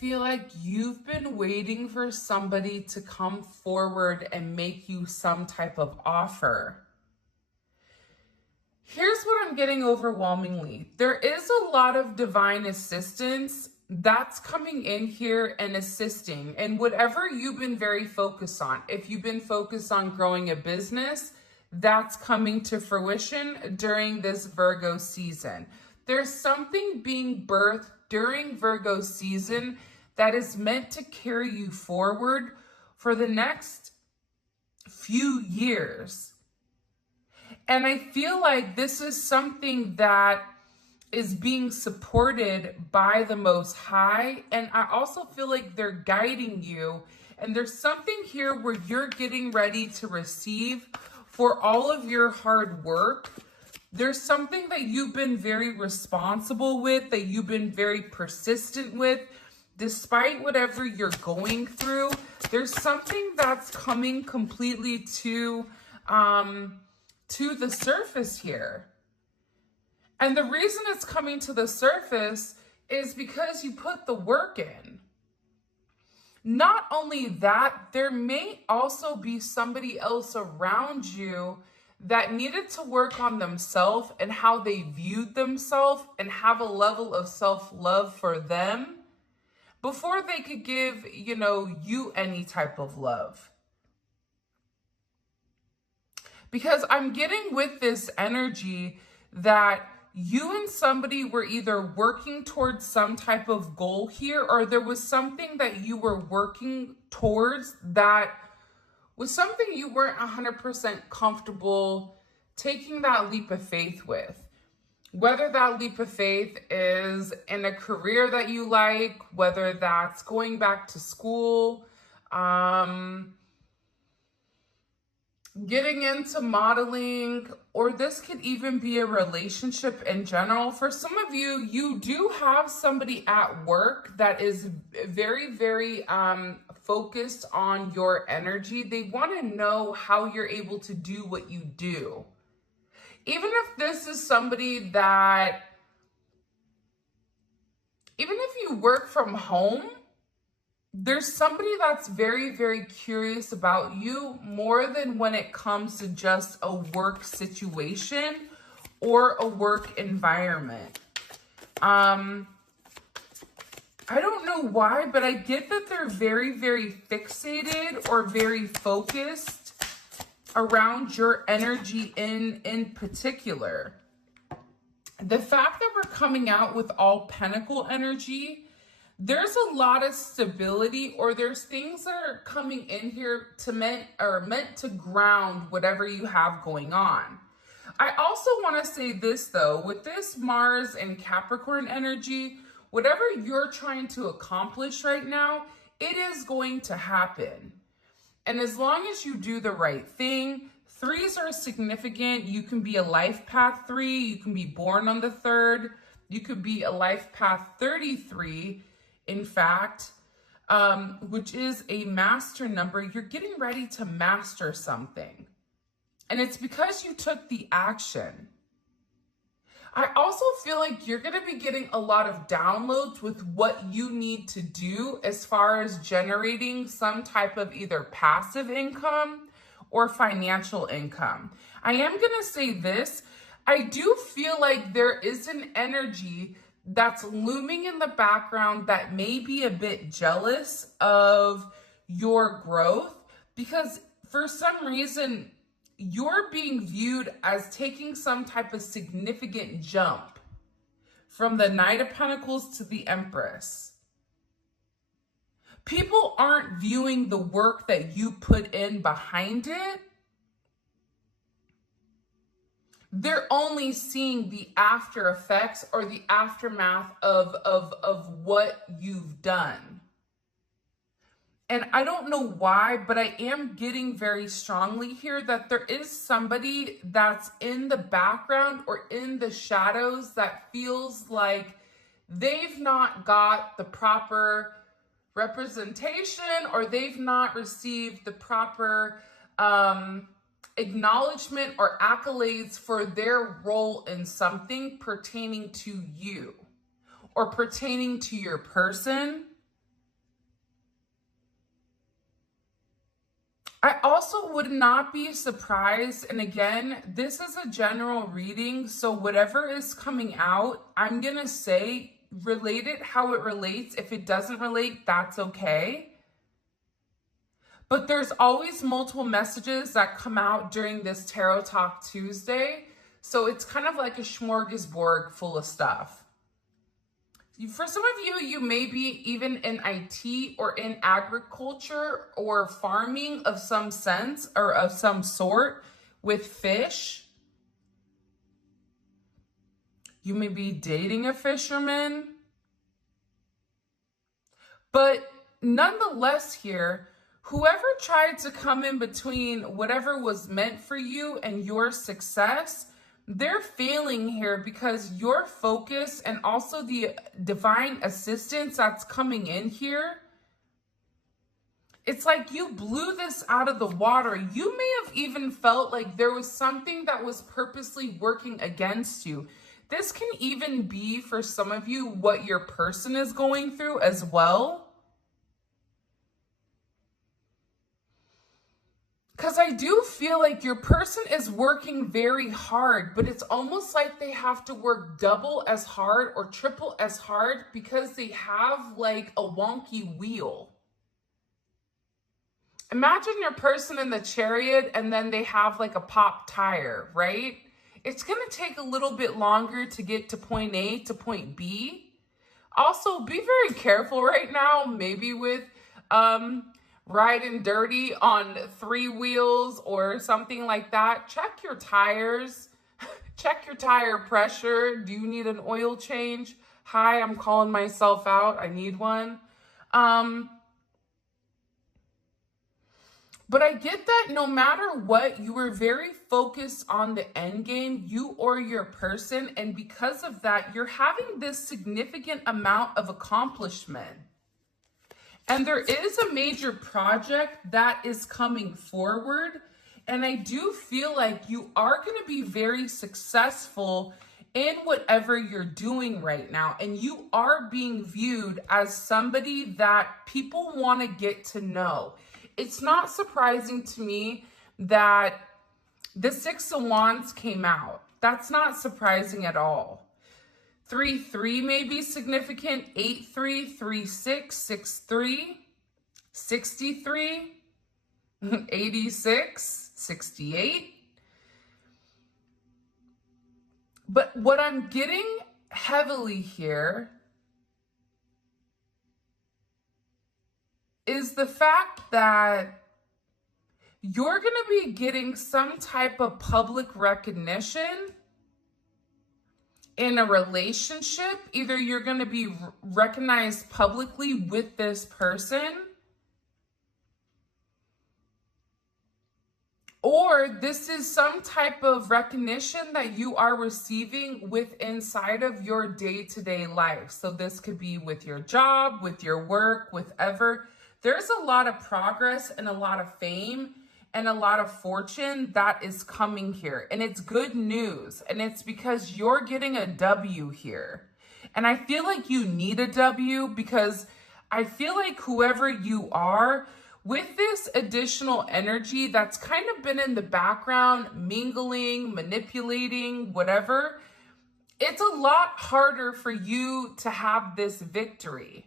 feel like you've been waiting for somebody to come forward and make you some type of offer. Here's what I'm getting overwhelmingly. There is a lot of divine assistance that's coming in here and assisting. And whatever you've been very focused on, if you've been focused on growing a business, that's coming to fruition during this Virgo season. There's something being birthed during Virgo season that is meant to carry you forward for the next few years. And I feel like this is something that is being supported by the Most High. And I also feel like they're guiding you. And there's something here where you're getting ready to receive for all of your hard work. There's something that you've been very responsible with, that you've been very persistent with, despite whatever you're going through. There's something that's coming completely to the surface here. And the reason it's coming to the surface is because you put the work in. Not only that, there may also be somebody else around you that needed to work on themselves and how they viewed themselves and have a level of self-love for them before they could give, you any type of love. Because I'm getting with this energy that you and somebody were either working towards some type of goal here, or there was something that you were working towards that was something you weren't 100% comfortable taking that leap of faith with. Whether that leap of faith is in a career that you like, whether that's going back to school, getting into modeling, or this could even be a relationship in general. For some of you, you do have somebody at work that is very, very focused on your energy. They want to know how you're able to do what you do. Even if this is somebody that, even if you work from home, there's somebody that's very, very curious about you more than when it comes to just a work situation or a work environment. I don't know why, but I get that they're very, very fixated or very focused around your energy in particular. The fact that we're coming out with all Pentacle energy, there's a lot of stability, or there's things that are coming in here to meant to ground whatever you have going on. I also want to say this though, with this Mars and Capricorn energy, whatever you're trying to accomplish right now, it is going to happen. And as long as you do the right thing, threes are significant. You can be a life path 3. You can be born on the 3rd. You could be a life path 33. In fact, which is a master number. You're getting ready to master something. And it's because you took the action. I also feel like you're going to be getting a lot of downloads with what you need to do as far as generating some type of either passive income or financial income. I am going to say this. I do feel like there is an energy that's looming in the background that may be a bit jealous of your growth, because for some reason you're being viewed as taking some type of significant jump from the Knight of Pentacles to the Empress. People aren't viewing the work that you put in behind it. They're only seeing the after effects or the aftermath of what you've done. And I don't know why, but I am getting very strongly here that there is somebody that's in the background or in the shadows that feels like they've not got the proper representation, or they've not received the proper acknowledgement or accolades for their role in something pertaining to you or pertaining to your person. I also would not be surprised, and again, this is a general reading, so whatever is coming out, I'm gonna say relate it how it relates. If it doesn't relate, that's okay. But there's always multiple messages that come out during this Tarot Talk Tuesday, so it's kind of like a smorgasbord full of stuff. For some of you, you may be even in IT or in agriculture or farming of some sense or of some sort with fish. You may be dating a fisherman. But nonetheless here, whoever tried to come in between whatever was meant for you and your success, they're failing here because your focus and also the divine assistance that's coming in here, it's like you blew this out of the water. You may have even felt like there was something that was purposely working against you. This can even be, for some of you, what your person is going through as well. Because I do feel like your person is working very hard, but it's almost like they have to work double as hard or triple as hard because they have like a wonky wheel. Imagine your person in the chariot and then they have like a pop tire, right? It's going to take a little bit longer to get to point A to point B. Also, be very careful right now, maybe with riding dirty on 3 wheels or something like that. Check your tires. Check your tire pressure. Do you need an oil change? Hi, I'm calling myself out. I need one. But I get that no matter what, you were very focused on the end game, you or your person. And because of that, you're having this significant amount of accomplishment. And there is a major project that is coming forward. And I do feel like you are going to be very successful in whatever you're doing right now. And you are being viewed as somebody that people want to get to know. It's not surprising to me that the 6 of Wands came out. That's not surprising at all. 3-3 may be significant. 8-3, 3-6, 6-3, 63, 86, 68. But what I'm getting heavily here is the fact that you're going to be getting some type of public recognition in a relationship. Either you're going to be recognized publicly with this person, or this is some type of recognition that you are receiving with inside of your day-to-day life. So this could be with your job, with your work, with ever. There's a lot of progress and a lot of fame and a lot of fortune that is coming here. And it's good news. And it's because you're getting a W here. And I feel like you need a W because I feel like whoever you are, with this additional energy that's kind of been in the background, mingling, manipulating, whatever, it's a lot harder for you to have this victory.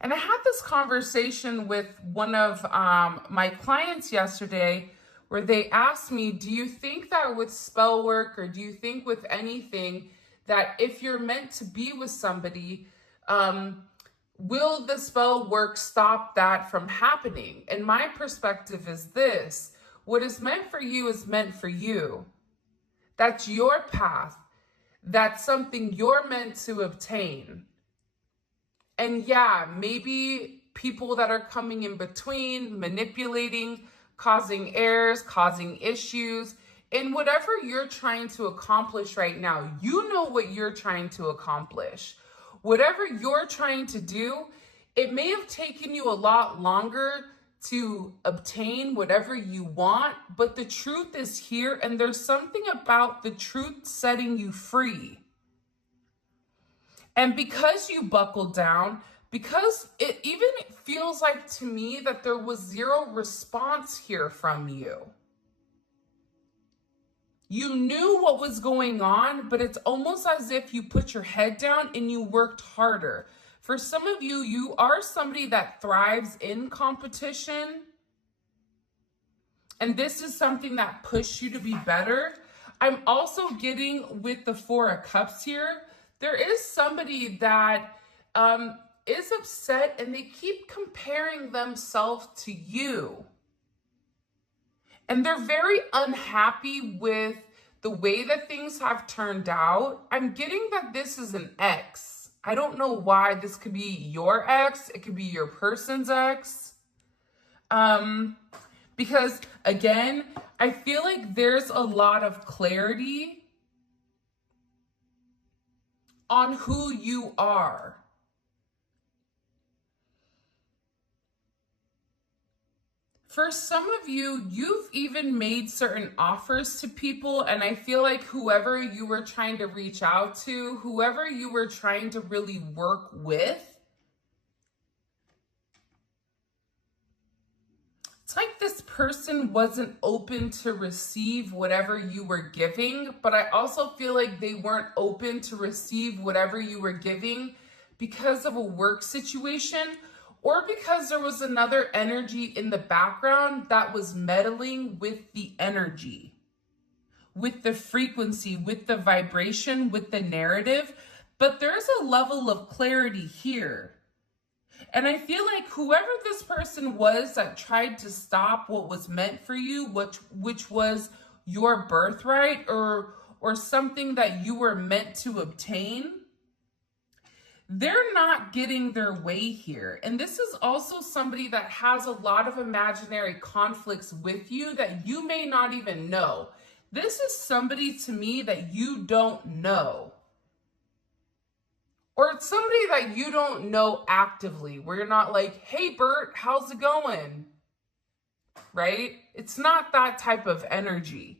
And I had this conversation with one of my clients yesterday where they asked me, do you think that with spell work or do you think with anything that if you're meant to be with somebody, will the spell work stop that from happening? And my perspective is this: what is meant for you is meant for you. That's your path. That's something you're meant to obtain. And yeah, maybe people that are coming in between, manipulating, causing errors, causing issues, and whatever you're trying to accomplish right now, you know what you're trying to accomplish. Whatever you're trying to do, it may have taken you a lot longer to obtain whatever you want, but the truth is here, and there's something about the truth setting you free. And because you buckled down, because it even feels like to me that there was zero response here from you. You knew what was going on, but it's almost as if you put your head down and you worked harder. For some of you, you are somebody that thrives in competition. And this is something that pushed you to be better. I'm also getting with the Four of Cups here, there is somebody that is upset and they keep comparing themselves to you. And they're very unhappy with the way that things have turned out. I'm getting that this is an ex. I don't know why. This could be your ex. It could be your person's ex. Because again, I feel like there's a lot of clarity on who you are. For some of you, you've even made certain offers to people, and I feel like whoever you were trying to reach out to, whoever you were trying to really work with, it's like this person wasn't open to receive whatever you were giving, but I also feel like they weren't open to receive whatever you were giving because of a work situation, or because there was another energy in the background that was meddling with the energy, with the frequency, with the vibration, with the narrative. But there's a level of clarity here. And I feel like whoever this person was that tried to stop what was meant for you, which was your birthright or something that you were meant to obtain, they're not getting their way here. And this is also somebody that has a lot of imaginary conflicts with you that you may not even know. This is somebody to me that you don't know. Or it's somebody that you don't know actively, where you're not like, hey, Bert, how's it going? Right? It's not that type of energy.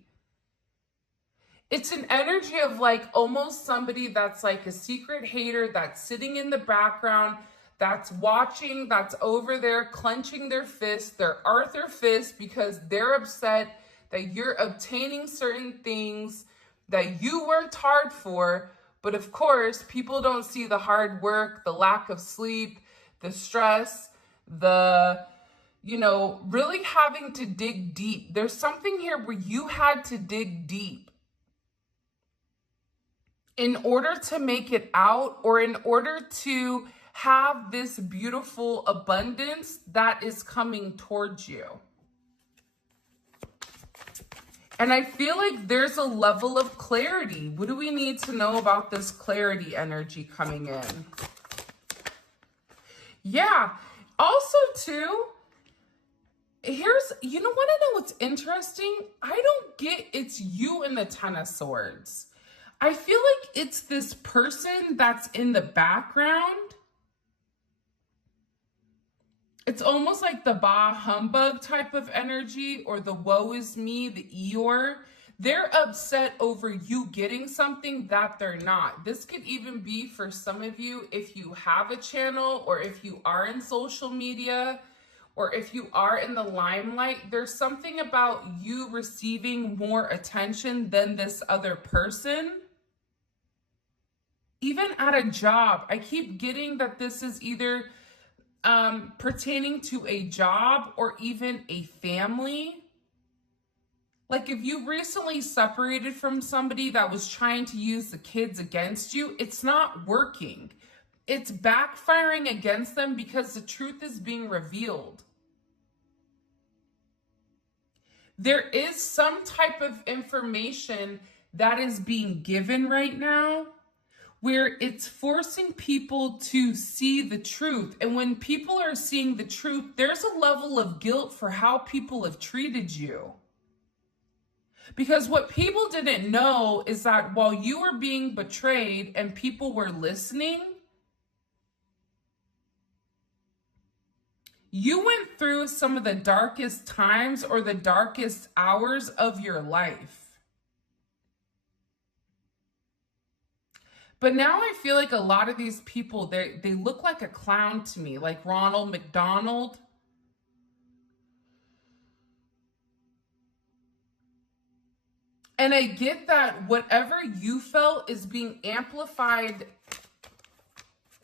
It's an energy of like almost somebody that's like a secret hater that's sitting in the background, that's watching, that's over there clenching their fists, their Arthur fist, because they're upset that you're obtaining certain things that you worked hard for. But of course, people don't see the hard work, the lack of sleep, the stress, the, really having to dig deep. There's something here where you had to dig deep in order to make it out, or in order to have this beautiful abundance that is coming towards you. And I feel like there's a level of clarity. What do we need to know about this clarity energy coming in? Yeah. Also, too, here's, you know what I know what's interesting? I don't get it's you and the Ten of Swords. I feel like it's this person that's in the background. It's almost like the bah humbug type of energy, or the woe is me, the Eeyore. They're upset over you getting something that they're not. This could even be for some of you if you have a channel, or if you are in social media, or if you are in the limelight. There's something about you receiving more attention than this other person. Even at a job, I keep getting that this is either pertaining to a job or even a family. Like if you recently separated from somebody that was trying to use the kids against you, it's not working. It's backfiring against them because the truth is being revealed. There is some type of information that is being given right now, where it's forcing people to see the truth. And when people are seeing the truth, there's a level of guilt for how people have treated you. Because what people didn't know is that while you were being betrayed and people were listening, you went through some of the darkest times or the darkest hours of your life. But now I feel like a lot of these people, they look like a clown to me, like Ronald McDonald. And I get that whatever you felt is being amplified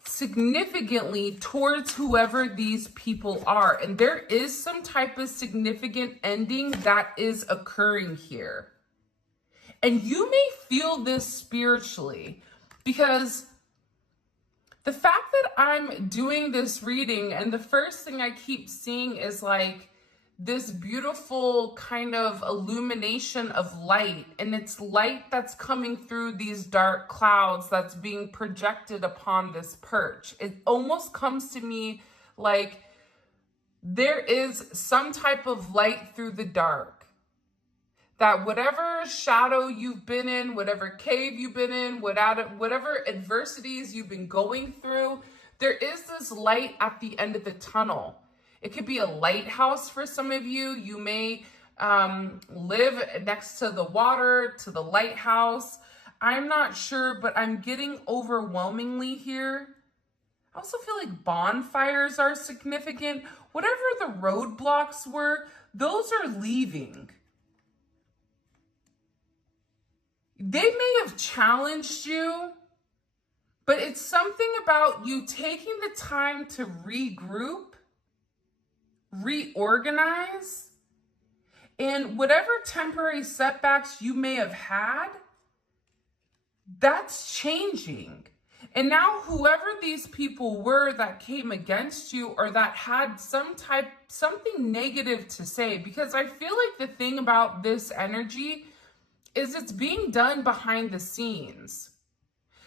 significantly towards whoever these people are. And there is some type of significant ending that is occurring here. And you may feel this spiritually, because the fact that I'm doing this reading and the first thing I keep seeing is like this beautiful kind of illumination of light, and it's light that's coming through these dark clouds that's being projected upon this perch. It almost comes to me like there is some type of light through the dark. That whatever shadow you've been in, whatever cave you've been in, whatever adversities you've been going through, there is this light at the end of the tunnel. It could be a lighthouse for some of you. You may live next to the water, to the lighthouse. I'm not sure, but I'm getting overwhelmingly here. I also feel like bonfires are significant. Whatever the roadblocks were, those are leaving. They may have challenged you, but it's something about you taking the time to regroup, reorganize, and whatever temporary setbacks you may have had, that's changing. And now whoever these people were that came against you or that had something negative to say, because I feel like the thing about this energy is it's being done behind the scenes.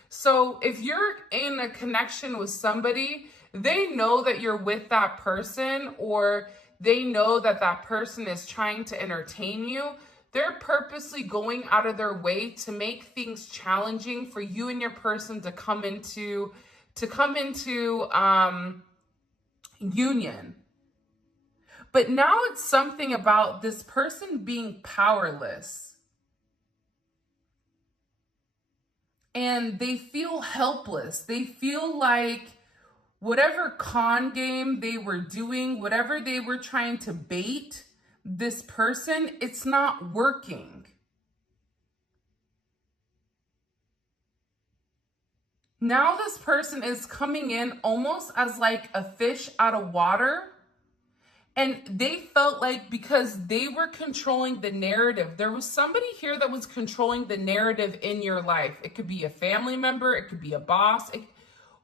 So if you're in a connection with somebody, they know that you're with that person, or they know that that person is trying to entertain you. They're purposely going out of their way to make things challenging for you and your person to come into union. But now it's something about this person being powerless. And they feel helpless. They feel like whatever con game they were doing, whatever they were trying to bait this person, it's not working. Now this person is coming in almost as like a fish out of water. And they felt like because they were controlling the narrative, there was somebody here that was controlling the narrative in your life. It could be a family member, it could be a boss,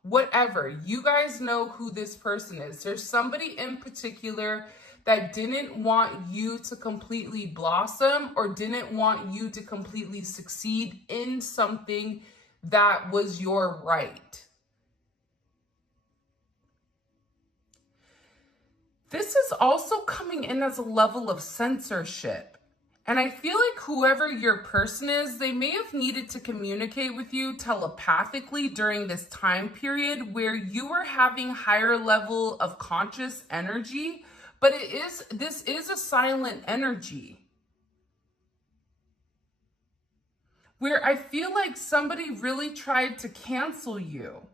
whatever. You guys know who this person is. There's somebody in particular that didn't want you to completely blossom or didn't want you to completely succeed in something that was your right. This is also coming in as a level of censorship. And I feel like whoever your person is, they may have needed to communicate with you telepathically during this time period where you were having higher level of conscious energy, but this is a silent energy. Where I feel like somebody really tried to cancel you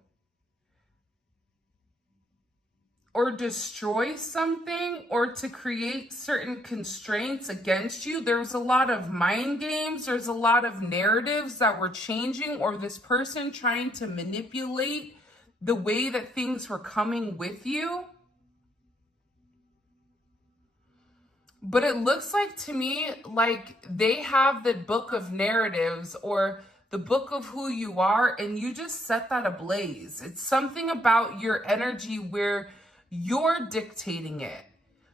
or destroy something, or to create certain constraints against you. There's a lot of mind games. There's a lot of narratives that were changing, or this person trying to manipulate the way that things were coming with you. But it looks like to me like they have the book of narratives or the book of who you are, and you just set that ablaze. It's something about your energy where you're dictating it.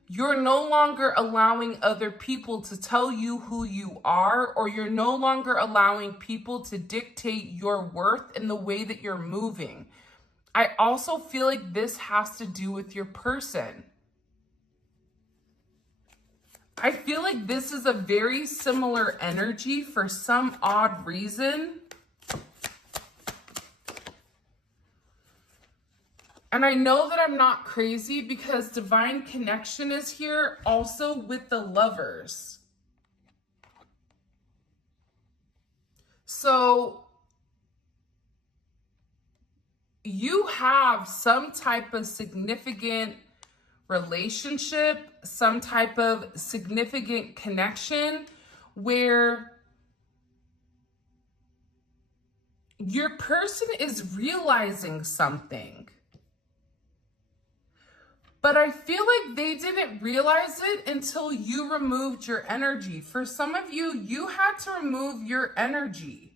You're no longer allowing other people to tell you who you are, or you're no longer allowing people to dictate your worth in the way that you're moving. I also feel like this has to do with your person. I feel like this is a very similar energy for some odd reason. And I know that I'm not crazy because divine connection is here also with the lovers. So you have some type of significant relationship, some type of significant connection where your person is realizing something. But I feel like they didn't realize it until you removed your energy. For some of you, you had to remove your energy.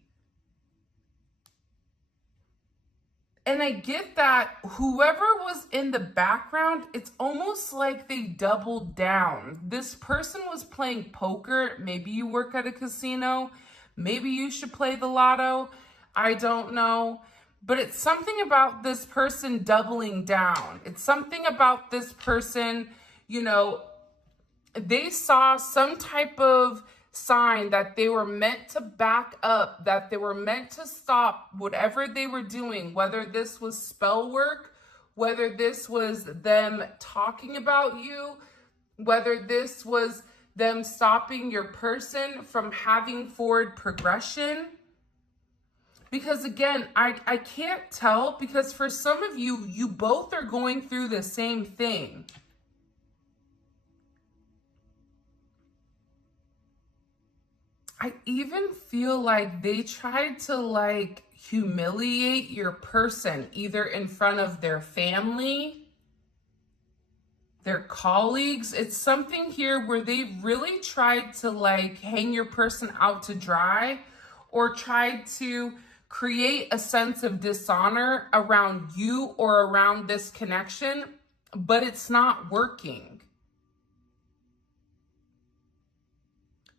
And I get that whoever was in the background, it's almost like they doubled down. This person was playing poker. Maybe you work at a casino. Maybe you should play the lotto. I don't know. But it's something about this person doubling down. It's something about this person, you know, they saw some type of sign that they were meant to back up, that they were meant to stop whatever they were doing, whether this was spell work, whether this was them talking about you, whether this was them stopping your person from having forward progression. Because again, I can't tell, because for some of you, you both are going through the same thing. I even feel like they tried to like humiliate your person, either in front of their family, their colleagues. It's something here where they really tried to like hang your person out to dry, or tried to create a sense of dishonor around you or around this connection, but it's not working.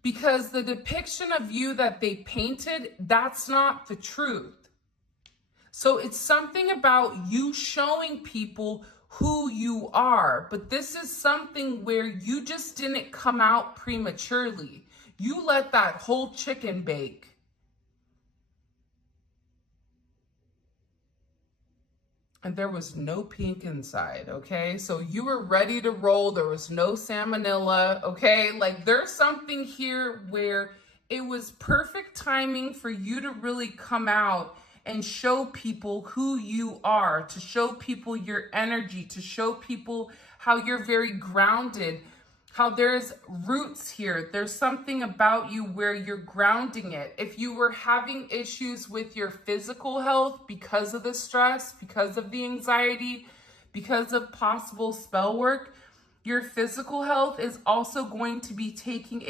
Because the depiction of you that they painted, that's not the truth. So it's something about you showing people who you are, but this is something where you just didn't come out prematurely. You let that whole chicken bake. And there was no pink inside, okay? So you were ready to roll. There was no salmonella, okay? Like there's something here where it was perfect timing for you to really come out and show people who you are, to show people your energy, to show people how you're very grounded, how there's roots here. There's something about you where you're grounding it. If you were having issues with your physical health because of the stress, because of the anxiety, because of possible spell work, your physical health is also going to be taking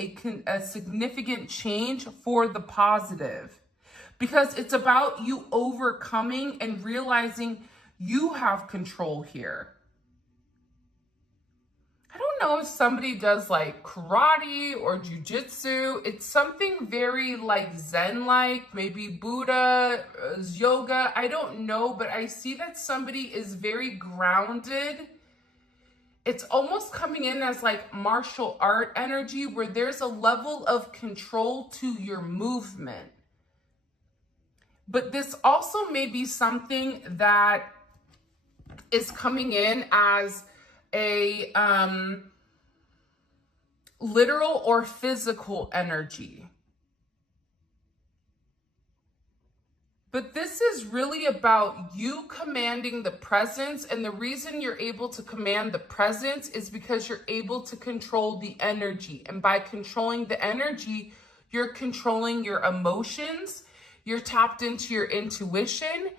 a significant change for the positive. Because it's about you overcoming and realizing you have control here. I don't know if somebody does like karate or jujitsu. It's something very like Zen-like, maybe Buddha, yoga. I don't know, but I see that somebody is very grounded. It's almost coming in as like martial art energy where there's a level of control to your movement. But this also may be something that is coming in as a literal or physical energy. But this is really about you commanding the presence, and the reason you're able to command the presence is because you're able to control the energy. And by controlling the energy, you're controlling your emotions, you're tapped into your intuition,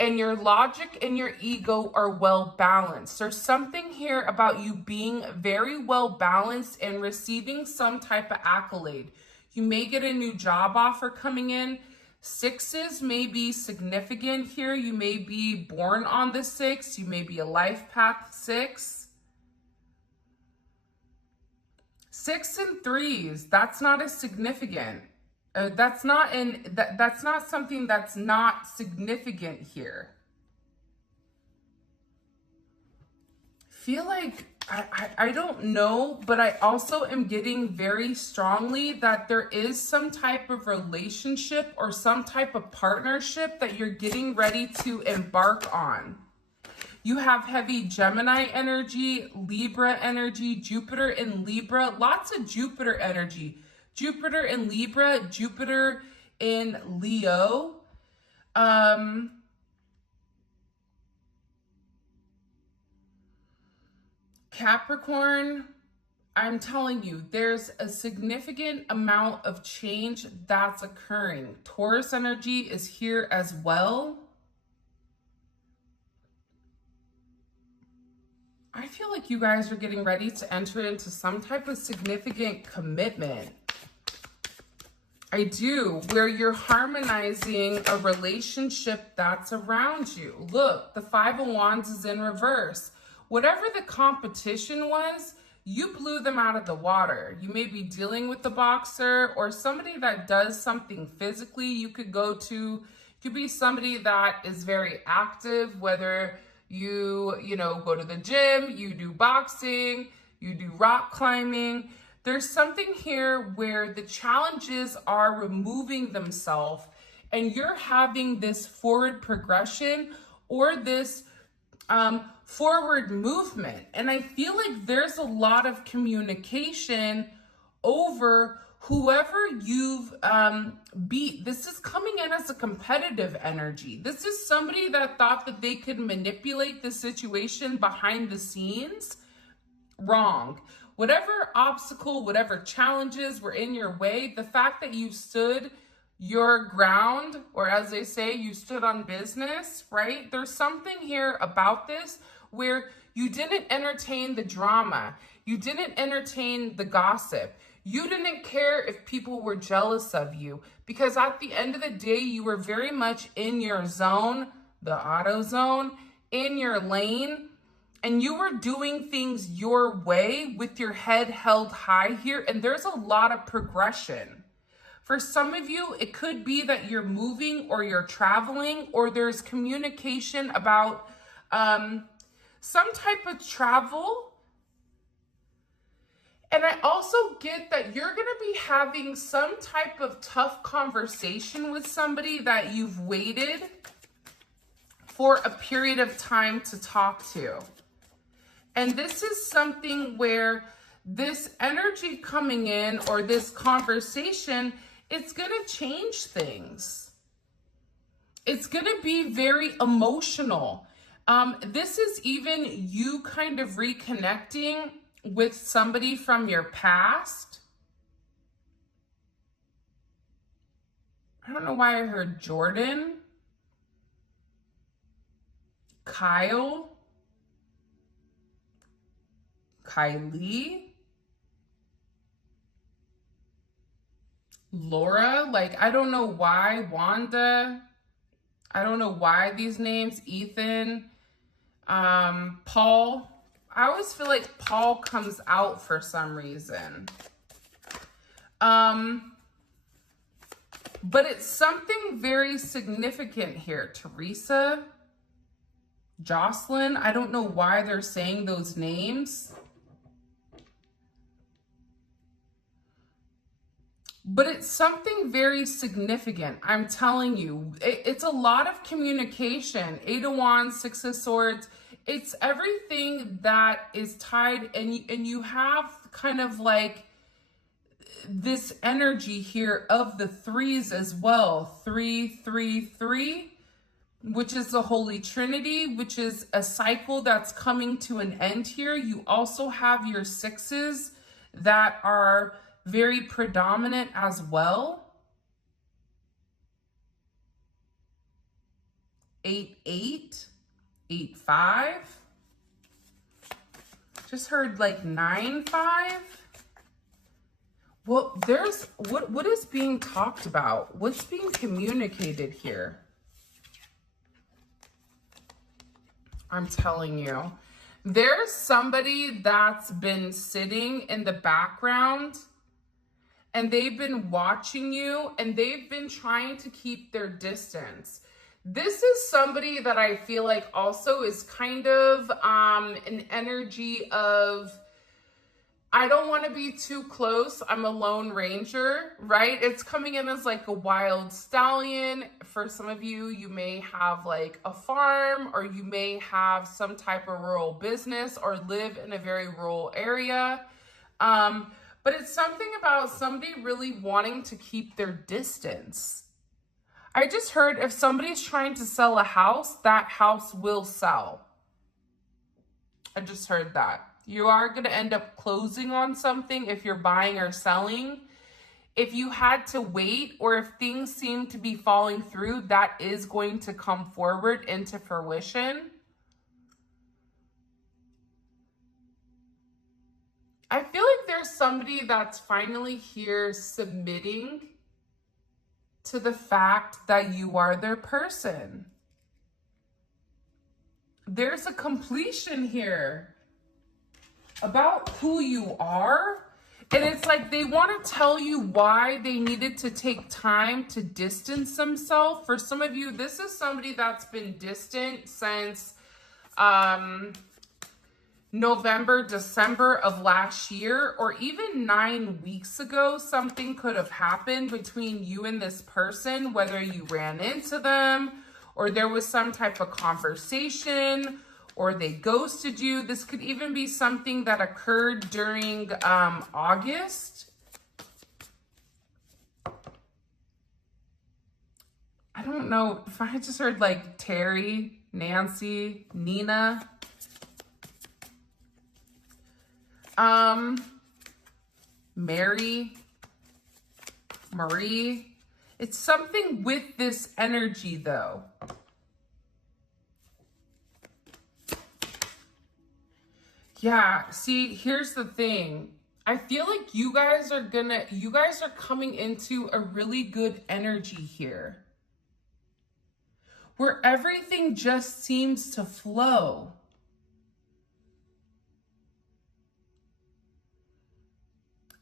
and your logic and your ego are well balanced. There's something here about you being very well balanced and receiving some type of accolade. You may get a new job offer coming in. Sixes may be significant here. You may be born on the 6. You may be a life path 6. 6 and 3s, that's not as significant. That's not something that's not significant here. Feel like, I don't know, but I also am getting very strongly that there is some type of relationship or some type of partnership that you're getting ready to embark on. You have heavy Gemini energy, Libra energy, Jupiter in Libra, lots of Jupiter energy. Jupiter in Libra, Jupiter in Leo. Capricorn, I'm telling you, there's a significant amount of change that's occurring. Taurus energy is here as well. I feel like you guys are getting ready to enter into some type of significant commitment. I do, where you're harmonizing a relationship that's around you. Look, the Five of Wands is in reverse. Whatever the competition was, you blew them out of the water. You may be dealing with the boxer or somebody that does something physically. You could go could be somebody that is very active, whether you go to the gym, you do boxing, you do rock climbing. There's something here where the challenges are removing themselves and you're having this forward progression or this forward movement. And I feel like there's a lot of communication over whoever you've beat. This is coming in as a competitive energy. This is somebody that thought that they could manipulate the situation behind the scenes. Wrong. Whatever obstacle, whatever challenges were in your way, the fact that you stood your ground, or as they say, you stood on business, right? There's something here about this where you didn't entertain the drama. You didn't entertain the gossip. You didn't care if people were jealous of you, because at the end of the day, you were very much in your zone, the auto zone, in your lane, and you were doing things your way with your head held high here. And there's a lot of progression. For some of you, it could be that you're moving or you're traveling, or there's communication about some type of travel. And I also get that you're going to be having some type of tough conversation with somebody that you've waited for a period of time to talk to. And this is something where this energy coming in, or this conversation, it's going to change things. It's going to be very emotional. This is even you kind of reconnecting with somebody from your past. I don't know why I heard Jordan, Kyle, Kylie, Laura, like, I don't know why, Wanda, I don't know why these names, Ethan, Paul. I always feel like Paul comes out for some reason. But it's something very significant here. Teresa, Jocelyn, I don't know why they're saying those names. But it's something very significant. I'm telling you, it's a lot of communication. 8 of Wands, 6 of Swords. It's everything that is tied, and you have kind of like this energy here of the threes as well. 3, 3, 3, which is the Holy Trinity, which is a cycle that's coming to an end here. You also have your sixes that are very predominant as well. 8, 8, 8, 5. Just heard like 9, 5. Well, there's what is being talked about? What's being communicated here? I'm telling you, there's somebody that's been sitting in the background and they've been watching you and they've been trying to keep their distance. This is somebody that I feel like also is kind of an energy of, I don't want to be too close. I'm a lone ranger, right? It's coming in as like a wild stallion. For some of you, you may have like a farm, or you may have some type of rural business, or live in a very rural area. But it's something about somebody really wanting to keep their distance. I just heard if somebody's trying to sell a house, that house will sell. I just heard that. You are going to end up closing on something if you're buying or selling. If you had to wait or if things seem to be falling through, that is going to come forward into fruition. I feel like there's somebody that's finally here submitting to the fact that you are their person. There's a completion here about who you are. And it's like they want to tell you why they needed to take time to distance themselves. For some of you, this is somebody that's been distant since November, December of last year, or even 9 weeks ago. Something could have happened between you and this person, whether you ran into them or there was some type of conversation or they ghosted you. This could even be something that occurred during August. I don't know if I had just heard like Terry, Nancy, Nina. Mary, Marie. It's something with this energy though. Yeah, see, here's the thing. I feel like you guys are coming into a really good energy here, where everything just seems to flow.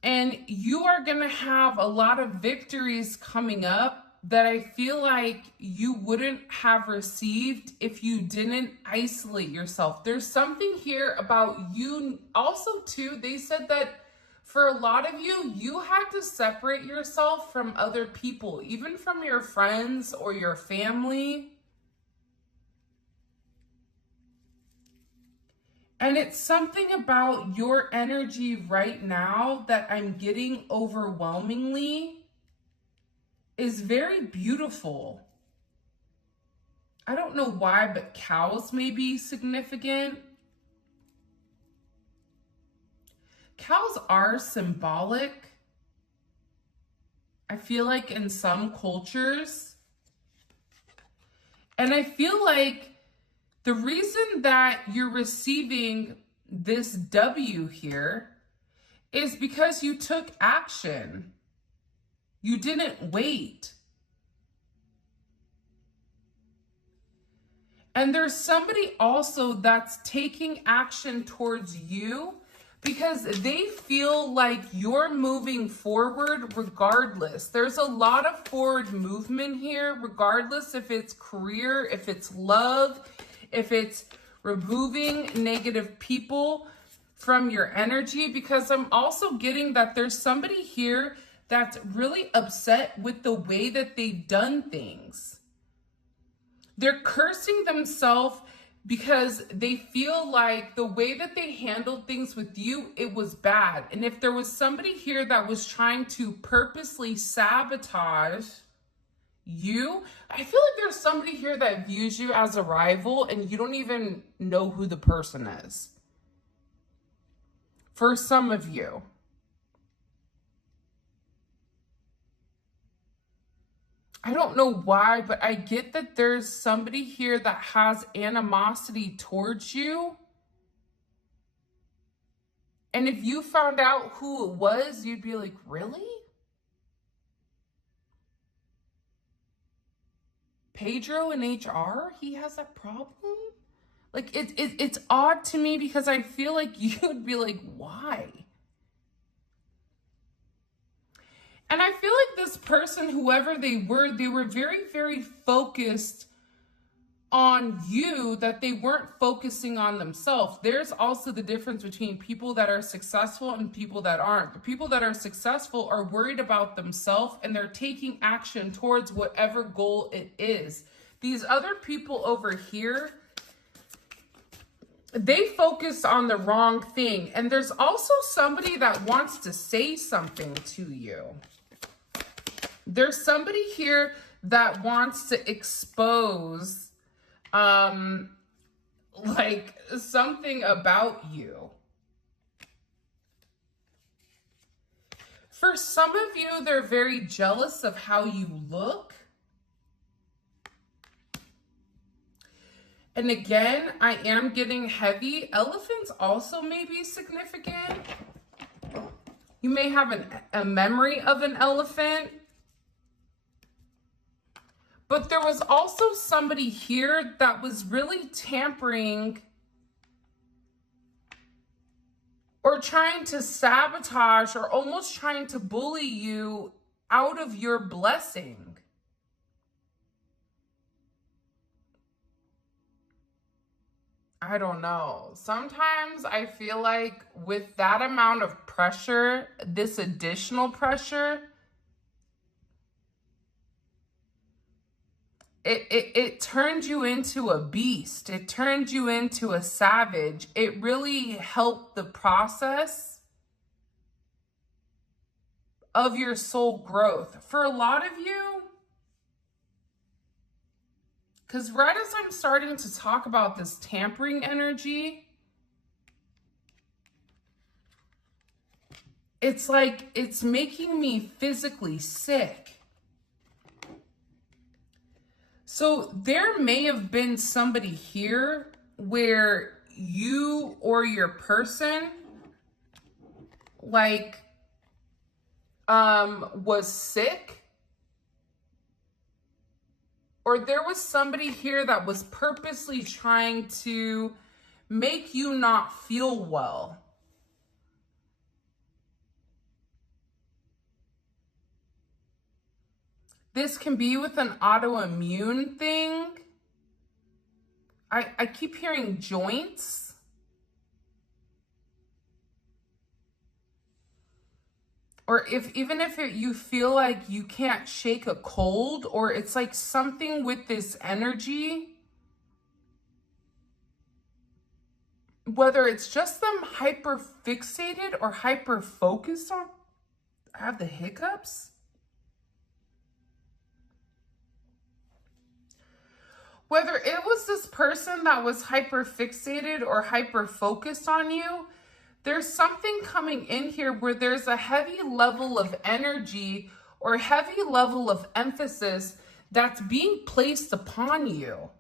And you are going to have a lot of victories coming up that I feel like you wouldn't have received if you didn't isolate yourself. There's something here about you. Also, too, they said that for a lot of you, you had to separate yourself from other people, even from your friends or your family. And it's something about your energy right now that I'm getting overwhelmingly is very beautiful. I don't know why, but cows may be significant. Cows are symbolic, I feel like, in some cultures. And I feel like the reason that you're receiving this W here is because you took action. You didn't wait. And there's somebody also that's taking action towards you because they feel like you're moving forward regardless. There's a lot of forward movement here, regardless if it's career, if it's love, if it's removing negative people from your energy, because I'm also getting that there's somebody here that's really upset with the way that they've done things. They're cursing themselves because they feel like the way that they handled things with you, it was bad. And if there was somebody here that was trying to purposely sabotage you, I feel like there's somebody here that views you as a rival and you don't even know who the person is. For some of you. I don't know why, but I get that there's somebody here that has animosity towards you. And if you found out who it was, you'd be like, really? Pedro in HR, he has that problem? Like, it's odd to me because I feel like you'd be like, why? And I feel like this person, whoever they were very, very focused on you, that they weren't focusing on themselves. There's also the difference between people that are successful and people that aren't. The people that are successful are worried about themselves and they're taking action towards whatever goal it is. These other people over here, they focus on the wrong thing. And there's also somebody that wants to say something to you. There's somebody here that wants to expose like something about you. For some of you, they're very jealous of how you look. And again, I am getting heavy. Elephants also may be significant. You may have a memory of an elephant. But there was also somebody here that was really tampering or trying to sabotage or almost trying to bully you out of your blessing. I don't know. Sometimes I feel like with that amount of pressure, this additional pressure, it turned you into a beast. It turned you into a savage. It really helped the process of your soul growth. For a lot of you, because right as I'm starting to talk about this tampering energy, it's like it's making me physically sick. So there may have been somebody here where you or your person like was sick, or there was somebody here that was purposely trying to make you not feel well. This can be with an autoimmune thing. I keep hearing joints. Or even if you feel like you can't shake a cold, or it's like something with this energy, whether it's just them hyper fixated or hyper focused on, I have the hiccups. Whether it was this person that was hyper fixated or hyper focused on you, there's something coming in here where there's a heavy level of energy or heavy level of emphasis that's being placed upon you.